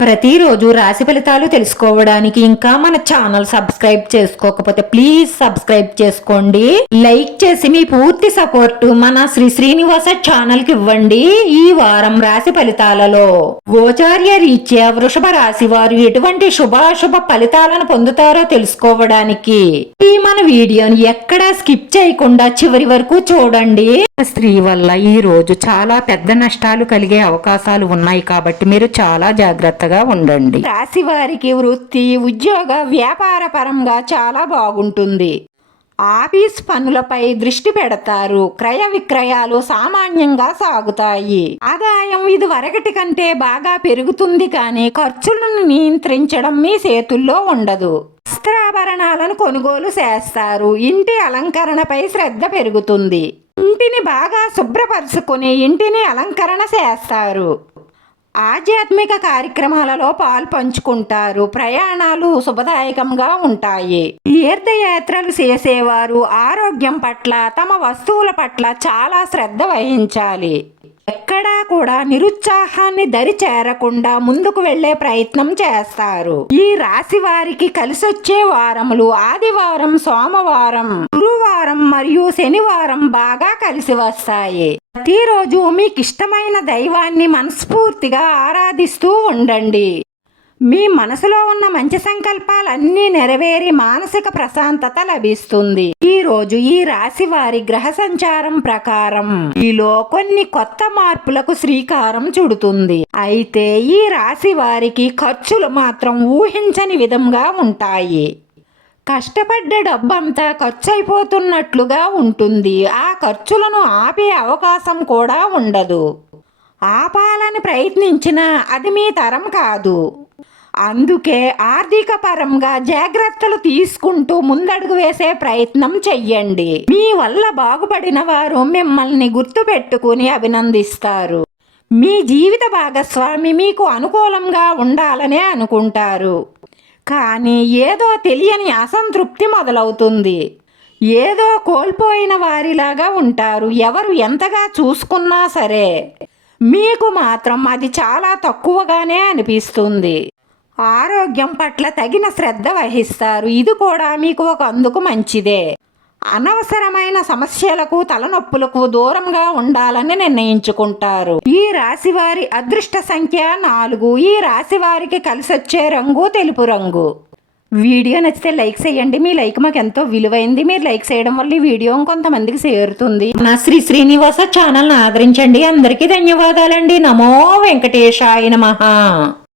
ప్రతిరోజు రాశి ఫలితాలు తెలుసుకోవడానికి ఇంకా మన ఛానల్ సబ్స్క్రైబ్ చేసుకోకపోతే ప్లీజ్ సబ్స్క్రైబ్ చేసుకోండి. లైక్ చేసి మీ పూర్తి సపోర్ట్ మన శ్రీ శ్రీనివాస ఛానల్కి ఇవ్వండి ఈ వారం రాశి ఫలితాలలో. గోచార్య రీత్యా వృషభ రాశి వారు ఎటువంటి శుభాశుభ ఫలితాలను పొందుతారో తెలుసుకోవడానికి ఈ మన వీడియోని ఎక్కడా స్కిప్ చేయకుండా చివరి వరకు చూడండి. స్త్రీ వల్ల ఈ రోజు చాలా పెద్ద నష్టాలు కలిగే అవకాశాలు ఉన్నాయి కాబట్టి మీరు చాలా జాగ్రత్తగా ఉండండి. రాశి వారికి వృత్తి ఉద్యోగ వ్యాపార పరంగా చాలా బాగుంటుంది. ఆఫీస్ పనులపై దృష్టి పెడతారు. క్రయ విక్రయాలు సామాన్యంగా సాగుతాయి. ఆదాయం ఇది వరకటి కంటే బాగా పెరుగుతుంది కానీ ఖర్చులను నియంత్రించడం మీ చేతుల్లో ఉండదు. వస్త్రాభరణాలను కొనుగోలు చేస్తారు. ఇంటి అలంకరణపై శ్రద్ధ పెరుగుతుంది. ఇంటిని బాగా శుభ్రపరుచుకుని ఇంటిని అలంకరణ చేస్తారు. ఆధ్యాత్మిక కార్యక్రమాలలో పాల్పంచుకుంటారు. ప్రయాణాలు శుభదాయకంగా ఉంటాయి. తీర్థయాత్రలు చేసేవారు ఆరోగ్యం పట్ల తమ వస్తువుల పట్ల చాలా శ్రద్ధ వహించాలి. ఎక్కడా కూడా నిరుత్సాహాన్ని దరి చేరకుండా ముందుకు వెళ్ళే ప్రయత్నం చేస్తారు. ఈ రాశి వారికి కలిసొచ్చే వారములు ఆదివారం సోమవారం గురువారం మరియు శనివారం బాగా కలిసి వస్తాయి. ప్రతిరోజు మీకు ఇష్టమైన దైవాన్ని మనస్ఫూర్తిగా ఆరాధిస్తూ ఉండండి. మీ మనసులో ఉన్న మంచి సంకల్పాలన్నీ నెరవేరి మానసిక ప్రశాంతత లభిస్తుంది. ఈ రోజు ఈ రాశి వారి గ్రహ సంచారం ప్రకారం ఈలో కొన్ని కొత్త మార్పులకు శ్రీకారం చుడుతుంది. అయితే ఈ రాశి వారికి ఖర్చులు మాత్రం ఊహించని విధంగా ఉంటాయి. కష్టపడ్డ డబ్బంతా ఖర్చు అయిపోతున్నట్లుగా ఉంటుంది. ఆ ఖర్చులను ఆపే అవకాశం కూడా ఉండదు. ఆపాలని ప్రయత్నించినా అది మీ తరం కాదు. అందుకే ఆర్థిక పరంగా జాగ్రత్తలు తీసుకుంటూ ముందడుగు వేసే ప్రయత్నం చెయ్యండి. మీ వల్ల బాగుపడిన వారు మిమ్మల్ని గుర్తుపెట్టుకుని అభినందిస్తారు. మీ జీవిత భాగస్వామి మీకు అనుకూలంగా ఉండాలనే అనుకుంటారు. కానీ ఏదో తెలియని అసంతృప్తి మొదలవుతుంది. ఏదో కోల్పోయిన వారిలాగా ఉంటారు. ఎవరు ఎంతగా చూసుకున్నా సరే. మీకు మాత్రం అది చాలా తక్కువగానే అనిపిస్తుంది. ఆరోగ్యం పట్ల తగిన శ్రద్ధ వహిస్తారు. ఇది కూడా మీకు ఒక అందుకు మంచిదే. అనవసరమైన సమస్యలకు తలనొప్పులకు దూరంగా ఉండాలని నిర్ణయించుకుంటారు. ఈ రాశి వారి అదృష్ట సంఖ్య నాలుగు. ఈ రాశి వారికి కలిసొచ్చే రంగు తెలుపు రంగు. వీడియో నచ్చితే లైక్ చేయండి. మీ లైక్ మాకు ఎంతో విలువైంది. మీరు లైక్ చేయడం వల్ల ఈ వీడియో కొంతమందికి చేరుతుంది. నా శ్రీ శ్రీనివాస ఛానల్ ఆదరించండి. అందరికీ ధన్యవాదాలండి. నమో వెంకటేశాయ నమ.